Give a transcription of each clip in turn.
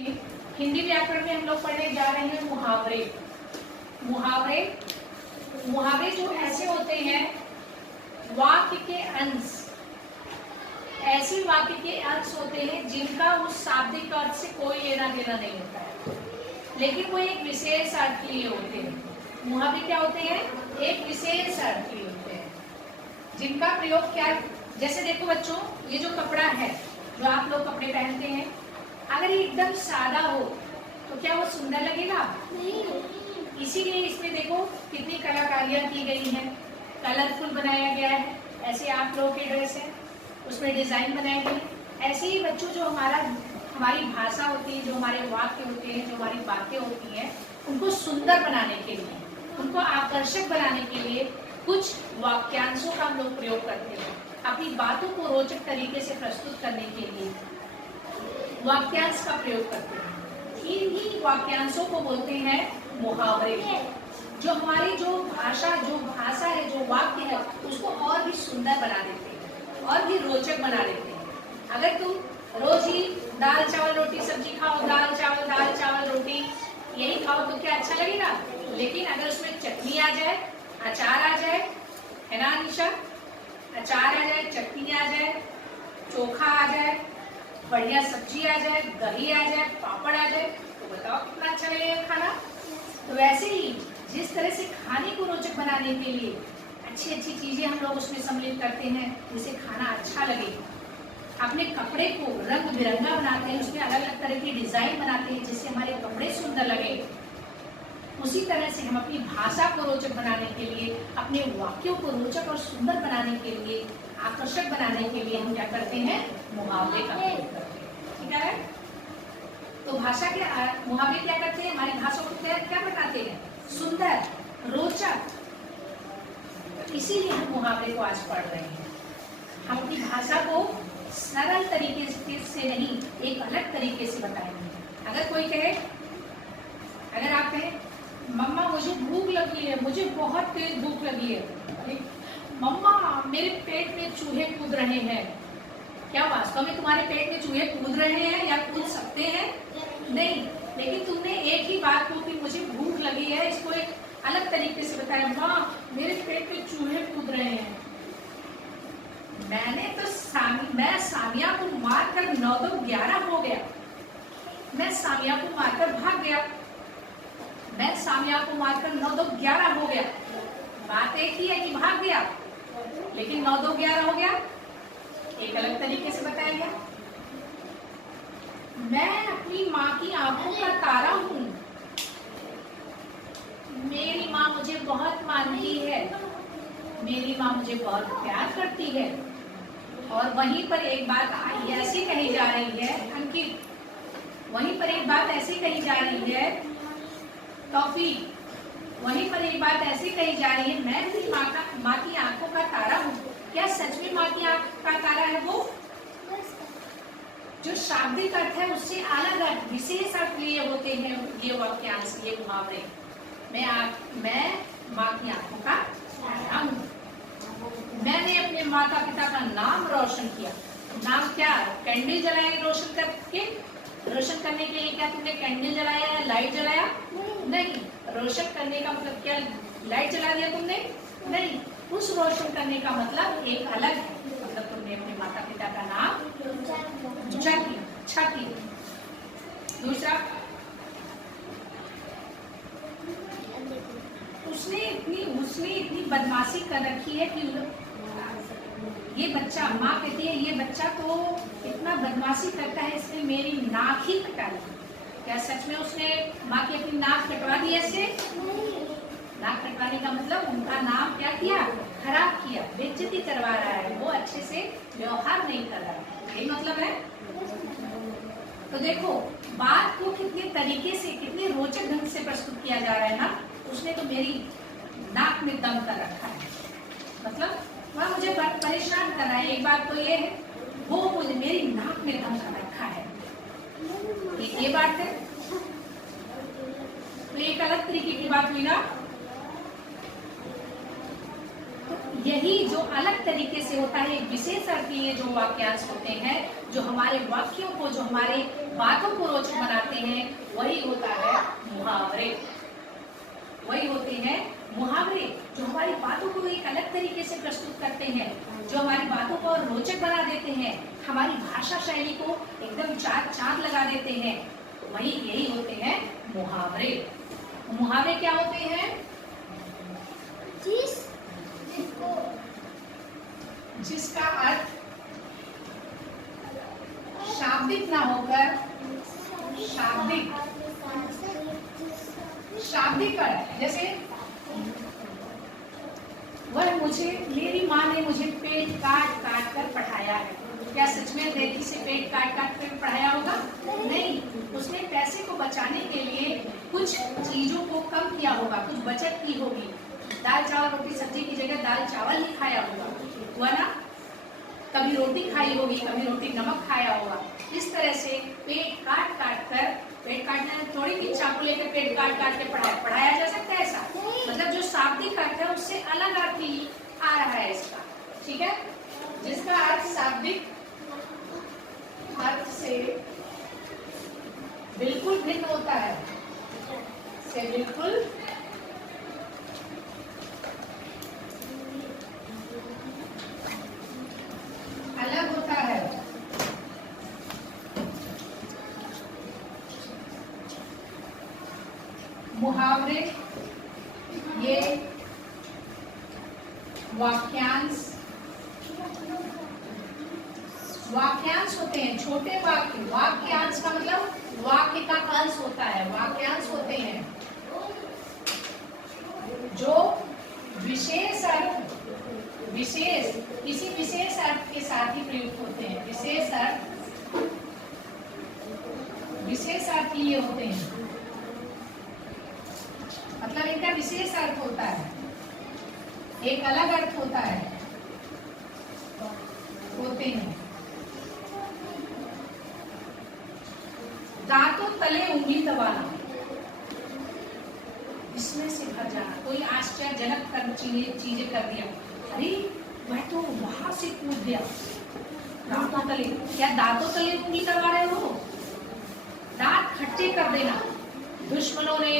हिंदी व्याकरण में हम लोग पढ़ने जा रहे हैं मुहावरे। मुहावरे मुहावरे जो ऐसे होते हैं, वाक्य के अंश, ऐसे वाक्य के अंश होते हैं जिनका उस शाब्दिक अर्थ से कोई लेना देना नहीं होता है, लेकिन वो एक विशेष अर्थ के लिए होते हैं। मुहावरे क्या होते हैं? एक विशेष अर्थ के लिए होते हैं, जिनका प्रयोग क्या, जैसे देखो बच्चों, ये जो कपड़ा है, जो आप लोग कपड़े पहनते हैं, अगर ये एकदम सादा हो तो क्या वो सुंदर लगेगा? नहीं। इसीलिए इसमें देखो कितनी कलाकारियां की गई हैं, कलरफुल बनाया गया है। ऐसे आप लोगों के ड्रेस है, उसमें डिजाइन बनाए गए। ऐसे ही बच्चों, जो हमारी भाषा होती है, जो हमारे वाक्य होते हैं, जो हमारी बातें होती हैं, उनको सुंदर बनाने के लिए, उनको आकर्षक बनाने के लिए कुछ वाक्यांशों का हम लोग प्रयोग करते हैं। अपनी बातों को रोचक तरीके से प्रस्तुत करने के लिए वाक्यांश का प्रयोग करते हैं। इन्हीं वाक्यांशों को बोलते हैं मुहावरे, जो हमारी जो भाषा है, जो वाक्य है, उसको और भी सुंदर बना देते हैं, और भी रोचक बना देते हैं। अगर तुम रोज ही दाल चावल रोटी सब्जी खाओ, दाल चावल रोटी यही खाओ, तो क्या अच्छा लगेगा? लेकिन अगर उसमें चटनी आ जाए, अचार आ जाए, है ना निशा, अचार आ जाए, चटनी आ जाए, चोखा आ जाए, बढ़िया सब्जी आ जाए, दही आ जाए, पापड़ आ जाए, तो बताओ कितना अच्छा लगेगा खाना। तो वैसे ही जिस तरह से खाने को रोचक बनाने के लिए अच्छी अच्छी चीजें हम लोग उसमें सम्मिलित करते हैं, जिससे खाना अच्छा लगे, अपने कपड़े को रंग बिरंगा बनाते हैं, उसमें अलग अलग तरह की डिजाइन बनाते हैं, जिससे हमारे कपड़े सुंदर लगे। उसी तरह से हम अपनी भाषा को रोचक बनाने के लिए, अपने वाक्यों को रोचक और सुंदर बनाने के लिए, आकर्षक बनाने के लिए हम क्या करते हैं? मुहावरे का प्रयोग करते हैं। ठीक है? तो भाषा के मुहावरे क्या करते हैं? हमारी भाषा को क्या बनाते हैं? सुंदर, रोचक। इसीलिए हम मुहावरे को आज पढ़ रहे हैं। हम अपनी भाषा को सरल तरीके से नहीं, एक अलग तरीके से बताएंगे। अगर कोई कहे, अगर आप कहें मम्मा मुझे भूख लगी है, मुझे बहुत तेज भूख लगी है, मम्मा मेरे पेट में चूहे कूद रहे हैं, क्या वास्तव में तुम्हारे पेट में चूहे कूद रहे हैं या कूद सकते हैं? नहीं, लेकिन तुमने एक ही बात को कि मुझे भूख लगी है, इसको एक अलग तरीके से बताया, माँ मेरे पेट में चूहे कूद रहे हैं। मैंने तो मैं सामिया को मारकर 9-11 हो गया, मैं सामिया को मारकर भाग गया, मैं सामिया को मारकर 9-11 हो गया। बात एक ही है कि भाग गया, लेकिन 9-11 हो गया, एक अलग तरीके से बताया गया। मैं अपनी माँ की आंखों का तारा हूँ, मेरी माँ मुझे बहुत मानती है, मेरी माँ मुझे बहुत प्यार करती है। और वहीं पर एक बात ऐसी कही जा रही है अंकित, वहीं पर एक बात ऐसी कही जा रही है तौफीक, वहीं पर एक बात ऐसी कही जा रही है, मैं अपनी माँ की आंखों का तारा हूँ। क्या सच में माँ की आंख का तारा है वो? जो शाब्दिक अर्थ है उससे अलग अर्थ, विशेष अर्थ लिए होते हैं ये वाक्यांश, ये मुहावरे। मैं माँ की आंखों का तारा हूँ, मैंने अपने माता पिता का नाम रोशन किया। नाम क्या? कैंडल जलाए रोशन करके। रोशन करने के लिए क्या तुमने कैंडल जलाया या लाइट जलाया? नहीं। रोशन करने का मतलब क्या लाइट जला दिया तुमने? नहीं। उस रोशन करने का मतलब एक अलग है, मतलब तुमने अपने माता पिता का नाम ऊंचा किया, अच्छा किया। दूसरा, उसने इतनी बदमाशी कर रखी है कि ये बच्चा, माँ कहती है ये बच्चा तो इतना बदमाशी करता है, इसने मेरी नाक ही कटा दी। क्या सच में उसने माँ की अपनी नाक कटवा दी ऐसे? नाक कटवाने का मतलब उनका नाम क्या किया? खराब किया, बेइज्जती करवा रहा है, वो अच्छे से व्यवहार नहीं कर रहा है, यही मतलब है। तो देखो बात को कितने तरीके से, कितने रोचक ढंग से प्रस्तुत किया जा रहा है ना। उसने तो मेरी नाक में दम कर रखा है, मतलब वह मुझे परेशान कर रहा है। एक बात तो ये है, वो मुझे मेरी नाक में दम कर रखा है, ये बात है। तो एक अलग तरीके की बात हुई ना। तो यही जो अलग तरीके से होता है, एक विशेष अर्थ के लिए जो वाक्यांश होते हैं, जो हमारे वाक्यों को, जो हमारे बातों को रोचक बनाते हैं, वही होता है मुहावरे। वही होते हैं मुहावरे, जो हमारी बातों को एक अलग तरीके से प्रस्तुत करते हैं, जो हमारी बातों को रोचक बना देते हैं, हमारी भाषा शैली को एकदम चाक लगा देते हैं, वही यही होते हैं मुहावरे। मुहावरे क्या होते हैं? जिसका अर्थ शाब्दिक ना होकर शाब्दिक अर्थ, जैसे मेरी माँ ने मुझे पेट काट काट कर पढ़ाया है। क्या सच में रेती से पेट काट काट कर पढ़ाया होगा? नहीं, उसने पैसे को बचाने के लिए कुछ चीजों को कम किया होगा, कुछ बचत की होगी, दाल चावल रोटी सब्जी की जगह दाल चावल ही खाया होगा, हुआ ना? कभी रोटी खाई होगी, कभी रोटी नमक खाया होगा। इस तरह से पेट काट काट कर, पेट काटने थोड़ी कि चाकू लेकर पेट काट काट के पढ़ाया जा सकता है ऐसा? मतलब जो शाब्दिक अर्थ है उससे अलग अर्थ ही आ रहा है इसका, ठीक है? जिसका अर्थ शाब्दिक अर्थ से बिल्कुल भिन्न होता है, से बिल्कुल अलग होता है। मुहावरे ये वाक्यांश होते हैं, छोटे वाक्य। वाक्यांश का मतलब वाक्य का अंश होता है, वाक्यांश होते हैं जो किसी विशेष अर्थ के साथ ही प्रयुक्त होते हैं। विशेष अर्थ लिए होते हैं, मतलब इनका विशेष अर्थ होता है, एक अलग अर्थ होता है, होते हैं। दांतों तले उंगली दबाना, इसमें से भर जाना, कोई आश्चर्यजनक चीजें कर दिया, अरे मैं तो वहां से कूद गया, दांतों तले। क्या दांतों तले उंगली दबा रहे हो? दांत खट्टे कर देना। दुश्मनों ने,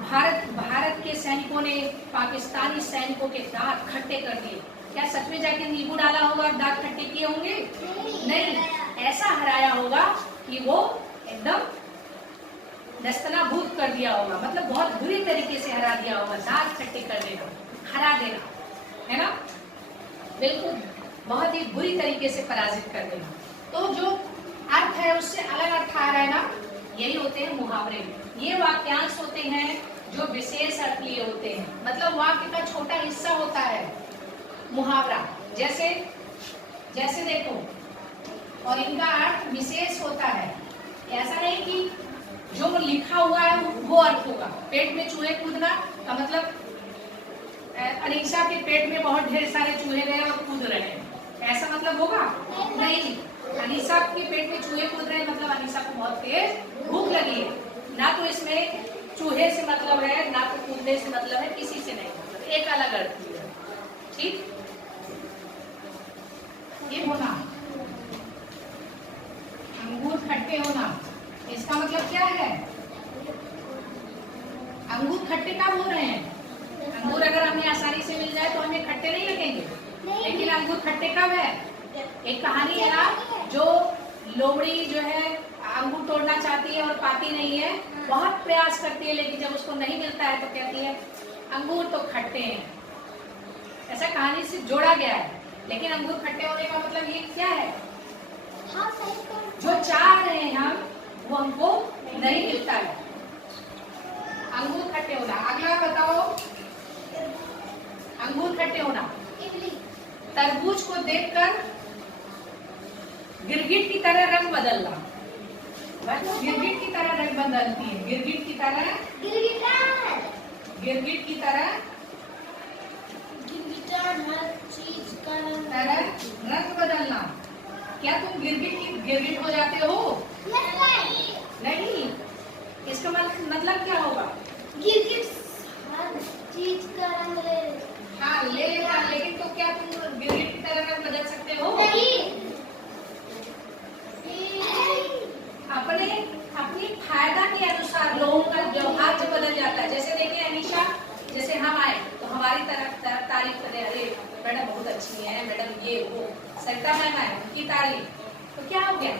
भारत के सैनिकों ने पाकिस्तानी सैनिकों के दांत खट्टे कर दिए। क्या सच में जाके नींबू डाला होगा और दांत खट्टे किए होंगे? नहीं, ऐसा हराया होगा कि वो एकदम नस्तनाबूद कर दिया होगा, मतलब बहुत बुरी तरीके से हरा दिया होगा। दांत खट्टे कर देना, हरा देना, है ना? बिल्कुल बहुत ही बुरी तरीके से पराजित कर देना। तो जो अर्थ है उससे अलग अर्थ आ रहा है ना, यही होते हैं मुहावरे। ये वाक्यांश होते हैं जो विशेष अर्थ लिए होते हैं, मतलब वाक्य का छोटा हिस्सा होता है मुहावरा। जैसे देखो, और इनका अर्थ विशेष होता है। ऐसा नहीं कि जो लिखा हुआ है वो अर्थ होगा। पेट में चूहे कूदना का मतलब अनीशा के पेट में बहुत ढेर सारे चूहे गए और कूद रहे हैं, ऐसा मतलब होगा? नहीं, अनीशा के पेट में चूहे कूद रहे हैं मतलब अनीशा को बहुत तेज भूख लगी है। ना तो इसमें चूहे से मतलब है, ना तो कूदने से मतलब है, किसी से नहीं मतलब, एक अलग अर्थ है। ठीक, ये होना अंगूर खट्टे होना, इसका मतलब क्या है? अंगूर खट्टे कब हो रहे हैं? अंगूर अगर हमें आसानी से मिल जाए तो हमें खट्टे नहीं लगेंगे, लेकिन अंगूर खट्टे कब है? एक कहानी है ना, जो लोमड़ी जो है अंगूर तोड़ना चाहती है और पाती नहीं है, बहुत प्रयास करती है, लेकिन जब उसको नहीं मिलता है तो कहती है अंगूर तो खट्टे हैं। ऐसा कहानी से जोड़ा गया है, लेकिन अंगूर खट्टे होने का मतलब ये क्या है? जो चाह रहे हैं हम वो हमको नहीं मिलता है। अंगूर खट्टे होना। अगला बताओ, अंगूर खट्टे होना। तरबूज को देखकर गिरगिट की तरह रंग बदलना। गिरगिट की तरह रंग बदलती है, गिरगिट की तरह रंग बदलना। क्या तुम गिरगिट हो जाते हो? नहीं, इसका मतलब क्या होगा? गिरगिट हर चीज का रंग ले। हाँ, ले लेता, लेकिन तो क्या तुम गिरगिट की तरह बदल सकते हो? अपने अपनी फायदा के अनुसार लोगों का व्यवहार जब बदल जाता है। जैसे देखिए अनीशा, जैसे हम आए तो हमारी तरफ तारीफ करें, अरे मैडम बहुत अच्छी है, मैडम ये वो। सरिता मैम आए, उनकी तारीफ, तो क्या हो गया?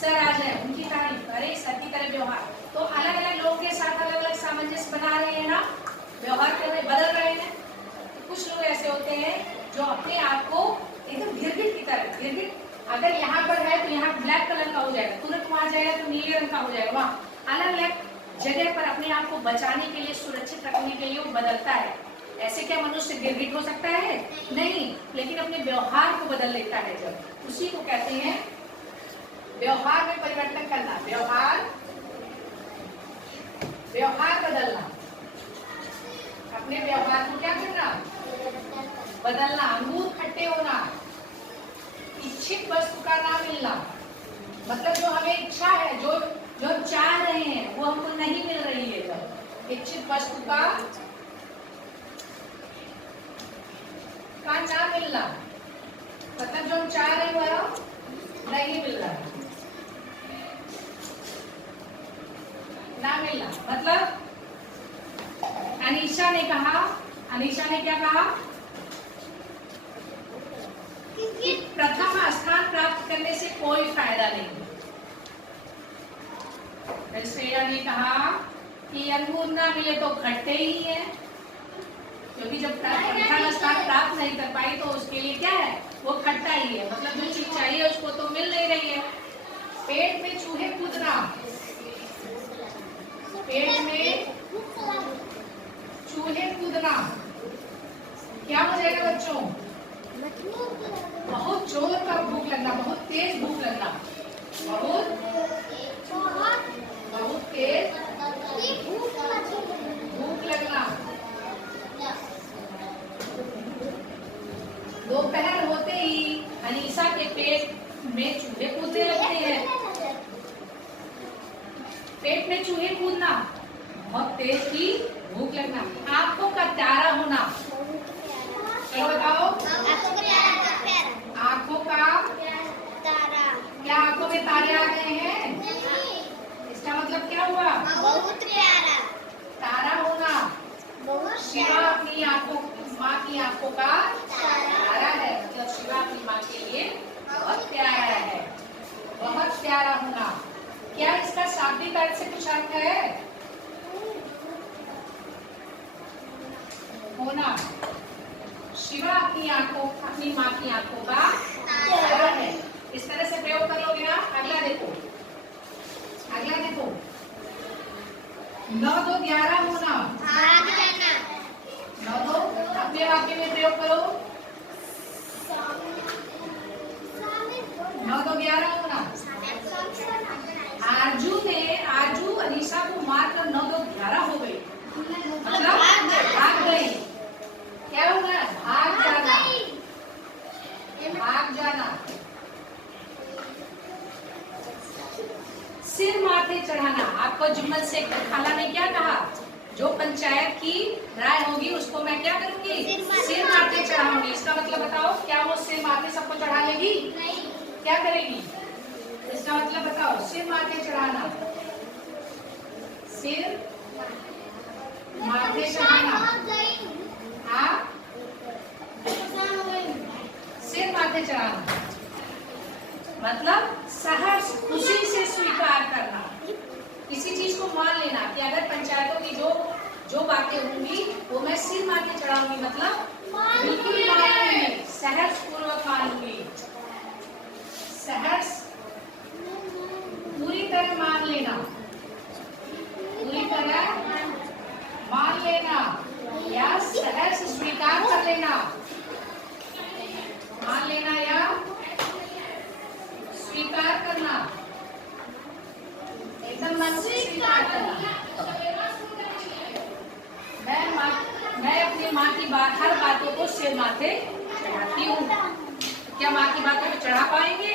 सर आ जाए, उनकी तारीफ, अरे सर की तरह व्यवहार। तो अलग अलग लोगों के साथ अलग अलग सामंजस्य बना रहे हैं ना, व्यवहार कर रहे, बदल रहे हैं। तो कुछ लोग ऐसे होते हैं जो अपने आप को एकदम गिरगिट की तरह, गिरगिट अगर यहाँ पर है तो यहाँ ब्लैक कलर का हो जाएगा, तुरंत वहां जाएगा तो नीले रंग का हो जाएगा। वहाँ अलग अलग जगह पर अपने आप को बचाने के लिए, सुरक्षित रखने के लिए वो बदलता है। ऐसे क्या मनुष्य गिरगिट हो सकता है? नहीं, लेकिन अपने व्यवहार को बदल लेता है जब, उसी को कहते हैं व्यवहार में परिवर्तन करना। व्यवहार बदलना, अपने व्यवहार को क्या करना? बदलना। अंगूर खट्टे होना, इच्छित वस्तु का ना मिलना, मतलब जो हमें इच्छा है, जो हम चाह रहे हैं वो हमको नहीं मिल रही है। जब इच्छित वस्तु का ना मिलना, मतलब जो हम चाह रहे हैं वो नहीं मिल रहा, ना मिलना। मतलब अनीशा ने क्या कहा कि प्रथम स्थान प्राप्त करने से कोई फायदा नहीं। श्रेया ने कहा कि अंगूर ना मिले तो खट्टे ही है, क्योंकि जब प्रथम स्थान प्राप्त नहीं कर पाई तो उसके लिए क्या है? वो खट्टा ही है, मतलब जो चीज चाहिए उसको तो मिल नहीं रही है। पेट में चूहे कूदना, पेट में चूहे कूदना क्या हो जाएगा बच्चों? बहुत जोर का भूख लगना, बहुत तेज भूख लगना, बहुत तेज भूख लगना। दोपहर होते ही अनीशा के पेट में चूहे कूदने लगते हैं। पेट में चूहे कूदना, बहुत तेज की भूख लगना, आंखों का तारा होना। चलो बताओ, आंखों का तारा, क्या आंखों में तारे आ गए हैं? इसका मतलब क्या हुआ? बहुत प्यारा तारा होना। शिवा अपनी आंखों, माँ की आंखों का तारा है, मतलब शिवा अपनी माँ के लिए बहुत प्यारा है। बहुत प्यारा होना, क्या इसका शाब्दिक अर्थ से कुछ अर्थ है? होना। शिवा अपनी आंखों, अपनी माँ की आंखों का तारा है। इस तरह से प्रयोग कर लोगे ना। अगला देखो, 9 2 11 होना, भाग जाना। 9 2 अपने वाक्य में प्रयोग करो। 9 2 11 होना। आरजू अनीशा को मारकर 9 2 11 हो गई, मतलब भाग गई। क्या होगा? भाग जाना, भाग जाना। सिर माथे चढ़ाना, आपको जुम्मन से खाला ने क्या कहा? जो पंचायत की राय होगी उसको मैं क्या करूंगी? सिर माथे चढ़ाऊंगी। इसका मतलब बताओ, क्या वो सिर माथे सबको चढ़ा लेगी? नहीं। क्या करेगी? इसका मतलब बताओ, सिर माथे चढ़ाना, सिर माथे चढ़ाना। हाँ, सिर माथे चढ़ाना मतलब सहर्ष, खुशी से स्वीकार करना, किसी चीज को मान लेना कि अगर पंचायतों की जो बातें होंगी वो मैं सिर माथे चढ़ाऊंगी, मतलब बिल्कुल मानूंगी, सहर्ष पूर्वक मानूंगी। सहर्ष पूरी तरह मान लेना, पूरी तरह मान लेना या सहर्ष स्वीकार कर लेना। मान लेना या स्वीकार करना, एकदम मन से स्वीकार करना। मैं अपनी माँ की हर बातों को सिर माथे चढ़ाती हूँ। क्या माँ की बातों को चढ़ा पाएंगे?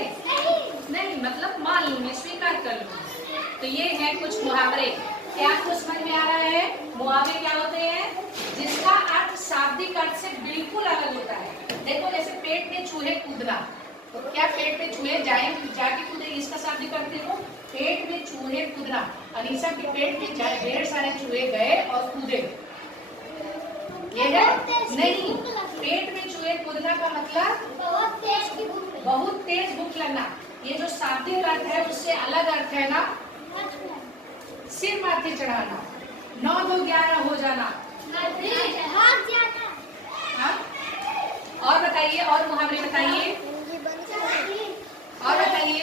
नहीं, मतलब मान लूंगी, स्वीकार कर लूंगी। तो ये है कुछ मुहावरे क्या आपको समझ में आ रहा है? मुहावरे क्या होते हैं? जिसका अर्थ शाब्दिक अर्थ से बिल्कुल अलग होता है। देखो जैसे पेट में चूहे कूदना, तो क्या पेट में चूहे जाके कूदे, इसका शाब्दिक अर्थ देखो, पेट में चूहे कूदना। अनीसा के पेट में ढेर सारे चूहे गए और कूदे, ये है नहीं। पेट में चूहे कूदना का मतलब बहुत तेज भूख लगना। ये जो शाब्दिक अर्थ है उससे अलग अर्थ है ना, सिर माथे चढ़ाना, 9 2 11 हो जाना। हाँ? और बताइए, और मुहावरे बताइए, और बताइए।